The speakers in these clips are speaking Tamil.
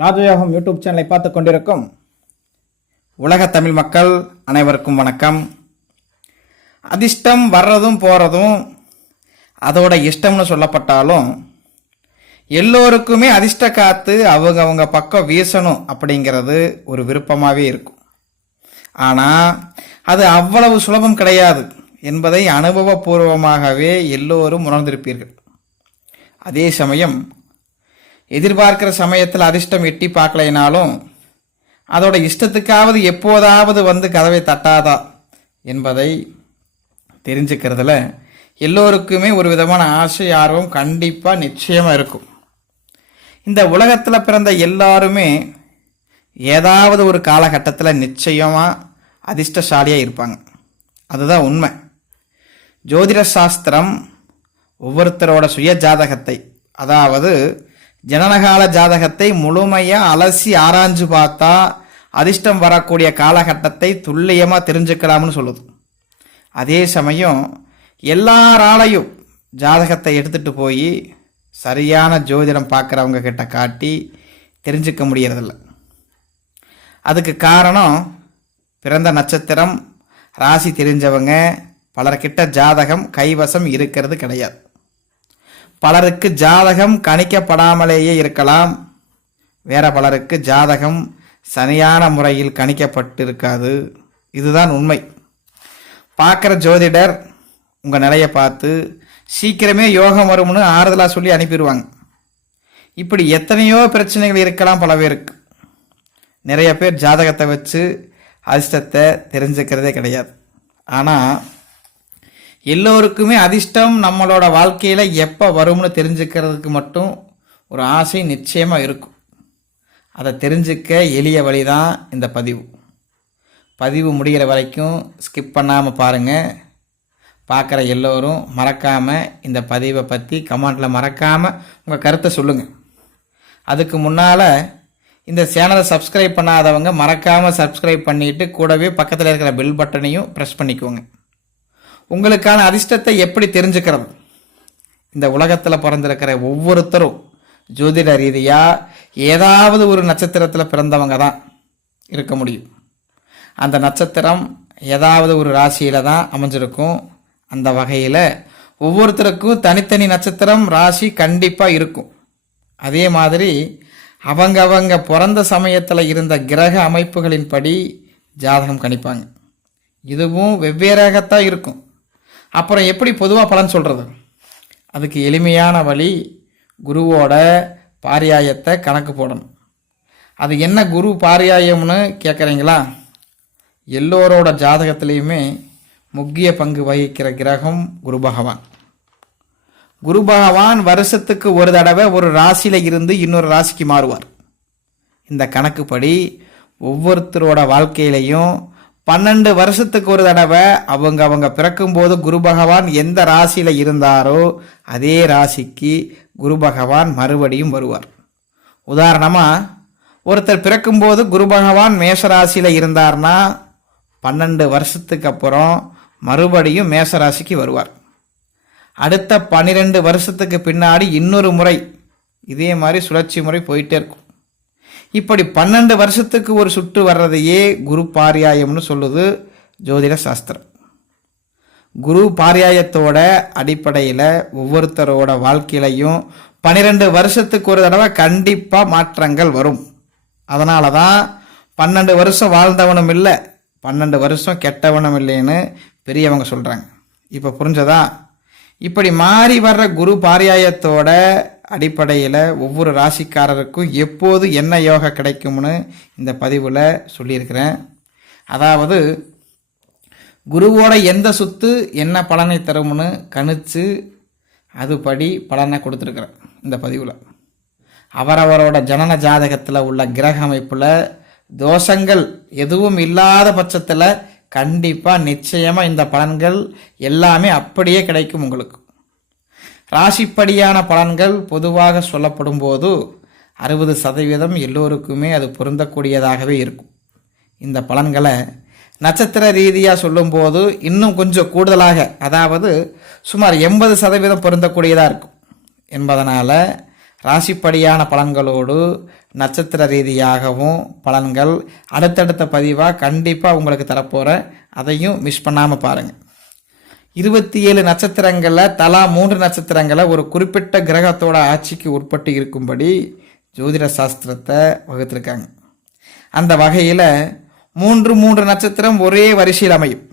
ராஜயோகம் யூடியூப் சேனலை பார்த்து கொண்டிருக்கும் உலக தமிழ் மக்கள் அனைவருக்கும் வணக்கம். அதிர்ஷ்டம் வர்றதும் போகிறதும் அதோட இஷ்டம்னு சொல்லப்பட்டாலும் எல்லோருக்குமே அதிர்ஷ்ட காத்து அவங்க பக்கம் வீசணும் அப்படிங்கிறது ஒரு விருப்பமாகவே இருக்கும். ஆனால் அது அவ்வளவு சுலபம் கிடையாது என்பதை அனுபவபூர்வமாகவே எல்லோரும் உணர்ந்திருப்பீர்கள். அதே சமயம் எதிர்பார்க்கிற சமயத்தில் அதிர்ஷ்டம் எட்டி பார்க்கலைனாலும் அதோட இஷ்டத்துக்காவது எப்போதாவது வந்து கதவை தட்டாதா என்பதை தெரிஞ்சுக்கிறதுல எல்லோருக்குமே ஒரு விதமான ஆசை ஆர்வம் கண்டிப்பாக நிச்சயமாக இருக்கும். இந்த உலகத்தில் பிறந்த எல்லாருமே ஏதாவது ஒரு காலகட்டத்தில் நிச்சயமாக அதிர்ஷ்டசாலியாக இருப்பாங்க. அதுதான் உண்மை. ஜோதிட சாஸ்திரம் ஒவ்வொருத்தரோட சுய ஜாதகத்தை, அதாவது ஜனனகால ஜாதகத்தை முழுமையாக அலசி ஆராய்ஞ்சு பார்த்தா அதிர்ஷ்டம் வரக்கூடிய காலகட்டத்தை துல்லியமாக தெரிஞ்சுக்கலாம்னு சொல்லுது. அதே சமயம் எல்லாராலையும் ஜாதகத்தை எடுத்துகிட்டு போய் சரியான ஜோதிடம் பார்க்குறவங்க கிட்ட காட்டி தெரிஞ்சுக்க முடியறதில்ல. அதுக்கு காரணம் பிறந்த நட்சத்திரம் ராசி தெரிஞ்சவங்க பலர்கிட்ட ஜாதகம் கைவசம் இருக்கிறது கிடையாது. பலருக்கு ஜாதகம் கணிக்கப்படாமலேயே இருக்கலாம். வேற பலருக்கு ஜாதகம் சரியான முறையில் கணிக்கப்பட்டிருக்காது. இதுதான் உண்மை. பார்க்குற ஜோதிடர் உங்கள் நிலையை பார்த்து சீக்கிரமே யோகம் வரும்னு ஆறுதலாக சொல்லி அனுப்பிடுவாங்க. இப்படி எத்தனையோ பிரச்சனைகள் இருக்கலாம் பல பேருக்கு. நிறைய பேர் ஜாதகத்தை வச்சு அதிர்ஷ்டத்தை தெரிஞ்சுக்கிறதே கிடையாது. ஆனால் எல்லோருக்குமே அதிர்ஷ்டம் நம்மளோட வாழ்க்கையில் எப்போ வரும்னு தெரிஞ்சுக்கிறதுக்கு மட்டும் ஒரு ஆசை நிச்சயமாக இருக்கும். அதை தெரிஞ்சுக்க எளிய வழி தான் இந்த பதிவு முடிகிற வரைக்கும் ஸ்கிப் பண்ணாமல் பாருங்கள். பார்க்குற எல்லோரும் மறக்காமல் இந்த பதிவை பற்றி கமெண்டில் மறக்காமல் உங்கள் கருத்தை சொல்லுங்கள். அதுக்கு முன்னால் இந்த சேனலை சப்ஸ்கிரைப் பண்ணாதவங்க மறக்காமல் சப்ஸ்கிரைப் பண்ணிவிட்டு கூடவே பக்கத்தில் இருக்கிற பெல் பட்டனையும் ப்ரெஸ் பண்ணிக்கோங்க. உங்களுக்கான அதிர்ஷ்டத்தை எப்படி தெரிஞ்சுக்கிறது? இந்த உலகத்தில் பிறந்திருக்கிற ஒவ்வொருத்தரும் ஜோதிட ரீதியாக ஏதாவது ஒரு நட்சத்திரத்தில் பிறந்தவங்க தான் இருக்க முடியும். அந்த நட்சத்திரம் ஏதாவது ஒரு ராசியில் தான் அமைஞ்சிருக்கும். அந்த வகையில் ஒவ்வொருத்தருக்கும் தனித்தனி நட்சத்திரம் ராசி கண்டிப்பாக இருக்கும். அதே மாதிரி அவங்க பிறந்த சமயத்தில் இருந்த கிரக அமைப்புகளின்படி ஜாதகம் கணிப்பாங்க. இதுவும் வெவ்வேறாகத்தான் இருக்கும். அப்புறம் எப்படி பொதுவாக பலன் சொல்கிறது? அதுக்கு எளிமையான வழி, குருவோட பாரியாயத்தை கணக்கு போடணும். அது என்ன குரு பாரியாயம்னு கேட்குறீங்களா? எல்லோரோட ஜாதகத்திலையுமே முக்கிய பங்கு வகிக்கிற கிரகம் குரு பகவான். குரு பகவான் வருஷத்துக்கு ஒரு தடவை ஒரு ராசியில் இருந்து இன்னொரு ராசிக்கு மாறுவார். இந்த கணக்குப்படி ஒவ்வொருத்தரோட வாழ்க்கையிலையும் 12 வருஷத்துக்கு ஒரு தடவை அவங்க பிறக்கும்போது குரு பகவான் எந்த ராசியில் இருந்தாரோ அதே ராசிக்கு குரு பகவான் மறுபடியும் வருவார். உதாரணமாக ஒருத்தர் பிறக்கும்போது குரு பகவான் மேஷராசியில் இருந்தார்னா 12 வருஷத்துக்கு அப்புறம் மறுபடியும் மேஷராசிக்கு வருவார். அடுத்த 12 வருஷத்துக்கு பின்னாடி இன்னொரு முறை இதே மாதிரி சுழற்சி முறை போயிட்டே இருக்கும். இப்படி 12 வருஷத்துக்கு ஒரு சுற்று வர்றதையே குரு பாரியாயம்னு சொல்லுது ஜோதிட சாஸ்திரம். குரு பாரியாயத்தோட அடிப்படையில் ஒவ்வொருத்தரோட வாழ்க்கையிலையும் 12 வருஷத்துக்கு ஒரு தடவை கண்டிப்பாக மாற்றங்கள் வரும். அதனால தான் 12 வருஷம் வாழ்ந்தவனும் இல்லை, 12 வருஷம் கெட்டவனும் இல்லைன்னு பெரியவங்க சொல்கிறாங்க. இப்போ புரிஞ்சதா? இப்படி மாறி வர்ற குரு பாரியாயத்தோட அடிப்படையில் ஒவ்வொரு ராசிக்காரருக்கும் எப்போது என்ன யோகா கிடைக்கும்னு இந்த பதிவில் சொல்லியிருக்கிறேன். அதாவது குருவோட எந்த சுத்து என்ன பலனை தரும்னு கணிச்சு அதுபடி பலனை கொடுத்துருக்குறேன் இந்த பதிவில். அவரவரோட ஜனன ஜாதகத்தில் உள்ள கிரக அமைப்பில் தோஷங்கள் எதுவும் இல்லாத பட்சத்தில் கண்டிப்பாக நிச்சயமாக இந்த பலன்கள் எல்லாமே அப்படியே கிடைக்கும் உங்களுக்கு. ராசிப்படியான பலன்கள் பொதுவாக சொல்லப்படும் போது 60% எல்லோருக்குமே அது பொருந்தக்கூடியதாகவே இருக்கும். இந்த பலன்களை நட்சத்திர ரீதியாக சொல்லும்போது இன்னும் கொஞ்சம் கூடுதலாக, அதாவது சுமார் 80% பொருந்தக்கூடியதாக இருக்கும் என்பதனால் ராசிப்படியான பலன்களோடு நட்சத்திர ரீதியாகவும் பலன்கள் அடுத்தடுத்த பதிவாக கண்டிப்பாக உங்களுக்கு தரப்போகிறேன். அதையும் மிஸ் பண்ணாமல் பாருங்கள். 27 நட்சத்திரங்களில் தலா 3 நட்சத்திரங்களை ஒரு குறிப்பிட்ட கிரகத்தோட ஆட்சிக்கு உட்பட்டு இருக்கும்படி ஜோதிட சாஸ்திரத்தை வகுத்திருக்காங்க. அந்த வகையில் 3 நட்சத்திரம் ஒரே வரிசையில் அமையும்.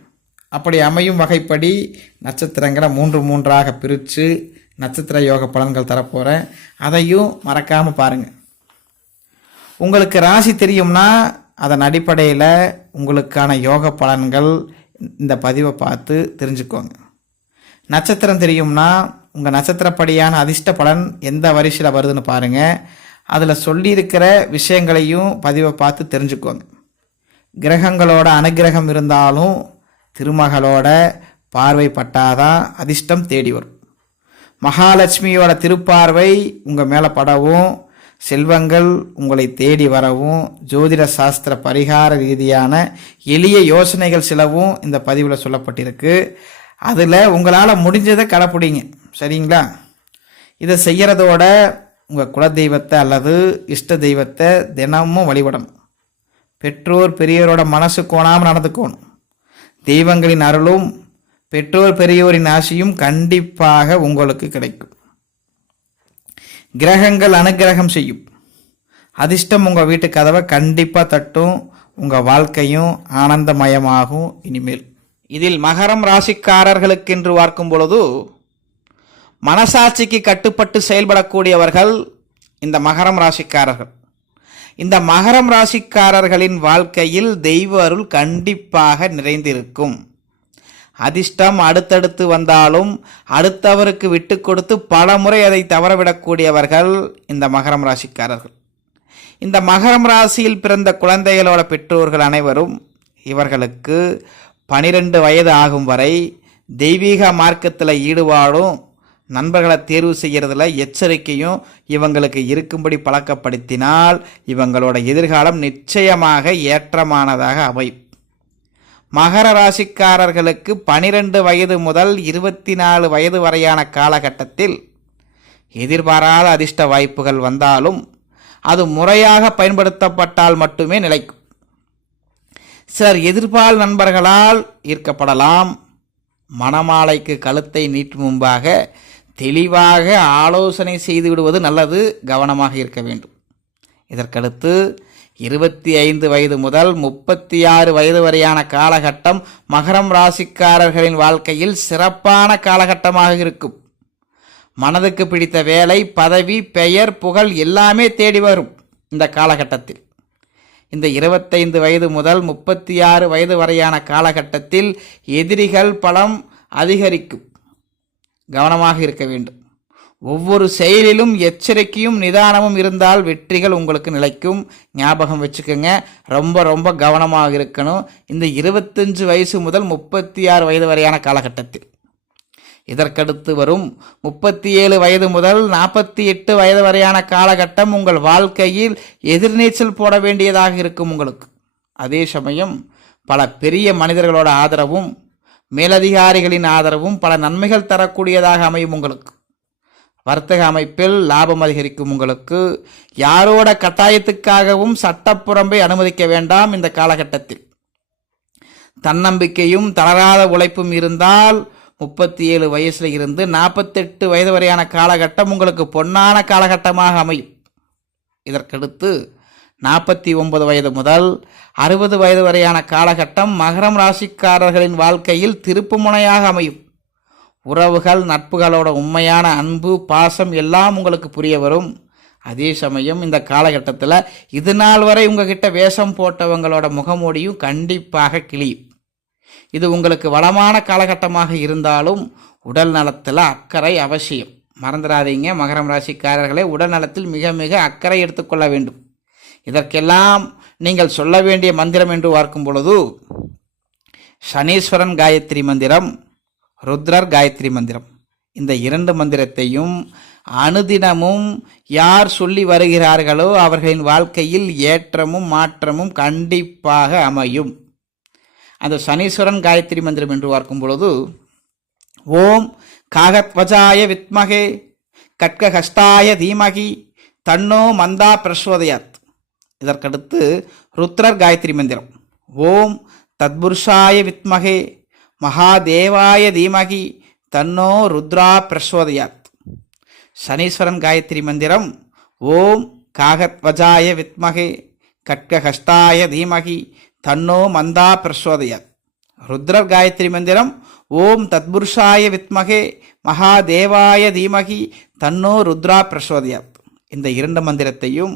அப்படி அமையும் வகைப்படி நட்சத்திரங்களை 3 பிரித்து நட்சத்திர யோக பலன்கள் தரப்போகிறேன். அதையும் மறக்காமல் பாருங்கள். உங்களுக்கு ராசி தெரியும்னா அதன் அடிப்படையில் உங்களுக்கான யோக பலன்கள் இந்த பதிவை பார்த்து தெரிஞ்சுக்கோங்க. நட்சத்திரம் தெரியும்னா உங்கள் நட்சத்திரப்படியான அதிர்ஷ்ட பலன் எந்த வரிசையில் வருதுன்னு பாருங்கள். அதில் சொல்லியிருக்கிற விஷயங்களையும் பதிவை பார்த்து தெரிஞ்சுக்கோங்க. கிரகங்களோட அனுகிரகம் இருந்தாலும் திருமகளோட பார்வை பட்டாதான் அதிர்ஷ்டம் தேடி வரும். மகாலட்சுமியோட திருப்பார்வை உங்கள் மேலே படவும் செல்வங்கள் உங்களை தேடி வரவும் ஜோதிட சாஸ்திர பரிகார ரீதியான எளிய யோசனைகள் சிலவும் இந்த பதிவில் சொல்லப்பட்டிருக்கு. அதில் உங்களால் முடிஞ்சதை கடைப்பிடிங்க, சரிங்களா? இதை செய்கிறதோட உங்கள் குலதெய்வத்தை அல்லது இஷ்ட தெய்வத்தை தினமும் வழிபடணும். பெற்றோர் பெரியோரோட மனசு கோணாமல் நடந்துக்கணும். தெய்வங்களின் அருளும் பெற்றோர் பெரியோரின் ஆசையும் கண்டிப்பாக உங்களுக்கு கிடைக்கும். கிரகங்கள் அனுகிரகம் செய்யும். அதிர்ஷ்டம் உங்கள் வீட்டு கதவை கண்டிப்பாக தட்டும். உங்கள் வாழ்க்கையும் ஆனந்தமயமாகும் இனிமேல். இதில் மகரம் ராசிக்காரர்களுக்கென்று பார்க்கும் பொழுது மனசாட்சிக்கு கட்டுப்பட்டு செயல்படக்கூடியவர்கள் இந்த மகரம் ராசிக்காரர்கள். இந்த மகரம் ராசிக்காரர்களின் வாழ்க்கையில் தெய்வ அருள் கண்டிப்பாக நிறைந்திருக்கும். அதிர்ஷ்டம் அடுத்தடுத்து வந்தாலும் அடுத்தவருக்கு விட்டு கொடுத்து பல முறை அதை தவறவிடக்கூடியவர்கள் இந்த மகரம் ராசிக்காரர்கள். இந்த மகரம் ராசியில் பிறந்த குழந்தைகளோட பெற்றோர்கள் அனைவரும் இவர்களுக்கு 12 வயது ஆகும் வரை தெய்வீக மார்க்கத்தில் ஈடுபாடும் நண்பர்களை தேர்வு செய்கிறதுல எச்சரிக்கையும் இவங்களுக்கு இருக்கும்படி பழக்கப்படுத்தினால் இவங்களோட எதிர்காலம் நிச்சயமாக ஏற்றமானதாக அமையும். மகர ராசிக்காரர்களுக்கு 12 வயது முதல் 24 வயது வரையான காலகட்டத்தில் எதிர்பாராத அதிர்ஷ்ட வாய்ப்புகள் வந்தாலும் அது முறையாக பயன்படுத்தப்பட்டால் மட்டுமே நிலைக்கும். சிலர் எதிர்பால் நண்பர்களால் ஈர்க்கப்படலாம். மணமாலைக்கு கழுத்தை நீட்டும் முன்பாக தெளிவாக ஆலோசனை செய்து விடுவது நல்லது. கவனமாக இருக்க வேண்டும். இதற்கடுத்து 25 வயது முதல் 36 வயது வரையான காலகட்டம் மகரம் ராசிக்காரர்களின் வாழ்க்கையில் சிறப்பான காலகட்டமாக இருக்கும். மனதுக்கு பிடித்த வேலை, பதவி, பெயர், புகழ் எல்லாமே தேடி வரும் இந்த காலகட்டத்தில். இந்த 25 வயது முதல் 36 வயது வரையான காலகட்டத்தில் எதிரிகள் பலம் அதிகரிக்கும். கவனமாக இருக்க வேண்டும். ஒவ்வொரு செயலிலும் எச்சரிக்கையும் நிதானமும் இருந்தால் வெற்றிகள் உங்களுக்கு நிலைக்கும். ஞாபகம் வச்சுக்கோங்க, ரொம்ப கவனமாக இருக்கணும் இந்த 25 வயசு முதல் 36 வயது வரையான காலகட்டத்தில். இதற்கடுத்து வரும் 37 வயது முதல் 48 வயது வரையான காலகட்டம் உங்கள் வாழ்க்கையில் எதிர்நீச்சல் போட வேண்டியதாக இருக்கும் உங்களுக்கு. அதே சமயம் பல பெரிய மனிதர்களோட ஆதரவும் மேலதிகாரிகளின் ஆதரவும் பல நன்மைகள் தரக்கூடியதாக அமையும் உங்களுக்கு. வர்த்தக அமைப்பில் லாபம் அதிகரிக்கும் உங்களுக்கு. யாரோட கட்டாயத்துக்காகவும் சட்டப்புறம்பை அனுமதிக்க வேண்டாம் இந்த காலகட்டத்தில். தன்னம்பிக்கையும் தளராத உழைப்பும் இருந்தால் 37 வயசுல இருந்து 48 வயது வரையான காலகட்டம் உங்களுக்கு பொன்னான காலகட்டமாக அமையும். இதற்கடுத்து 49 வயது முதல் 60 வயது வரையான காலகட்டம் மகரம் ராசிக்காரர்களின் வாழ்க்கையில் திருப்பு முனையாக அமையும். உறவுகள், நட்புகளோட உண்மையான அன்பு, பாசம் எல்லாம் உங்களுக்கு புரிய வரும். அதே சமயம் இந்த காலகட்டத்தில் இது நாள் வரை உங்ககிட்ட வேஷம் போட்டவங்களோட முகமூடியும் கண்டிப்பாக கிளியும். இது உங்களுக்கு வளமான காலகட்டமாக இருந்தாலும் உடல் நலத்தில் அக்கறை அவசியம். மறந்துடாதீங்க மகரம் ராசிக்காரர்களே, உடல் நலத்தில் மிக மிக அக்கறை எடுத்துக்கொள்ள வேண்டும். இதற்கெல்லாம் நீங்கள் சொல்ல வேண்டிய மந்திரம் என்று பார்க்கும் பொழுது சனீஸ்வரன் காயத்ரி மந்திரம், ருத்ரர் காயத்ரி மந்திரம், இந்த 2 மந்திரத்தையும் அனுதினமும் யார் சொல்லி வருகிறார்களோ அவர்களின் வாழ்க்கையில் ஏற்றமும் மாற்றமும் கண்டிப்பாக அமையும். அந்த சனீஸ்வரன் காயத்ரி மந்திரம் என்று பார்க்கும் பொழுது ஓம் காகத்வஜாய வித்மகே கட்கஹஸ்தாய தீமகி தன்னோ மந்தா பிரசோதயாத். இதற்கடுத்து ருத்ரர் காயத்ரி மந்திரம். ஓம் தத்புருஷாய வித்மகே மகாதேவாய தீமகி தன்னோ ருத்ரா பிரசோதயாத். சனீஸ்வரன் காயத்ரி மந்திரம். ஓம் காகத்வஜாய வித்மகே கட்கஹஸ்தாய தீமகி தன்னோ மந்தா பிரசோதயாத். ருத்ரர் காயத்ரி மந்திரம். ஓம் தத்புருஷாய வித்மகே மகாதேவாய தீமகி தன்னோ ருத்ரா பிரசோதயாத். இந்த 2 மந்திரத்தையும்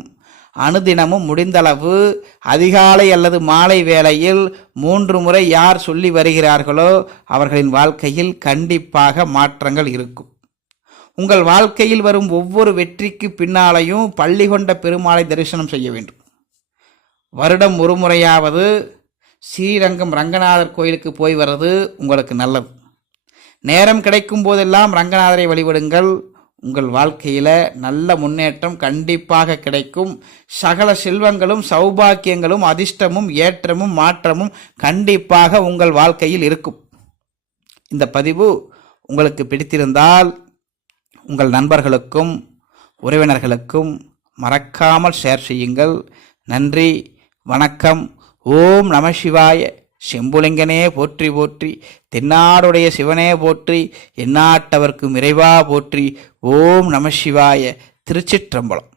அனுதினமும் முடிந்தளவு அதிகாலை அல்லது மாலை வேளையில் 3 முறை யார் சொல்லி வருகிறார்களோ அவர்களின் வாழ்க்கையில் கண்டிப்பாக மாற்றங்கள் இருக்கும். உங்கள் வாழ்க்கையில் வரும் ஒவ்வொரு வெற்றிக்கு பின்னாலையும் பள்ளி கொண்ட பெருமாளை தரிசனம் செய்ய வேண்டும். வருடம் ஒரு முறையாவது ஸ்ரீரங்கம் ரங்கநாதர் கோயிலுக்கு போய் வர்றது உங்களுக்கு நல்லது. நேரம் கிடைக்கும் போதெல்லாம் ரங்கநாதரை வழிபடுங்கள். உங்கள் வாழ்க்கையில் நல்ல முன்னேற்றம் கண்டிப்பாக கிடைக்கும். சகல செல்வங்களும் சௌபாக்கியங்களும் அதிர்ஷ்டமும் ஏற்றமும் மாற்றமும் கண்டிப்பாக உங்கள் வாழ்க்கையில் இருக்கும். இந்த பதிவு உங்களுக்கு பிடித்திருந்தால் உங்கள் நண்பர்களுக்கும் உறவினர்களுக்கும் மறக்காமல் ஷேர் செய்யுங்கள். நன்றி, வணக்கம். ஓம் நம சிவாய. செம்புலிங்கனே போற்றி போற்றி, தென்னாடுடைய சிவனே போற்றி, எந்நாட்டவர்க்கும் இறைவா போற்றி. ஓம் நம சிவாய. திருச்சிற்றம்பலம்.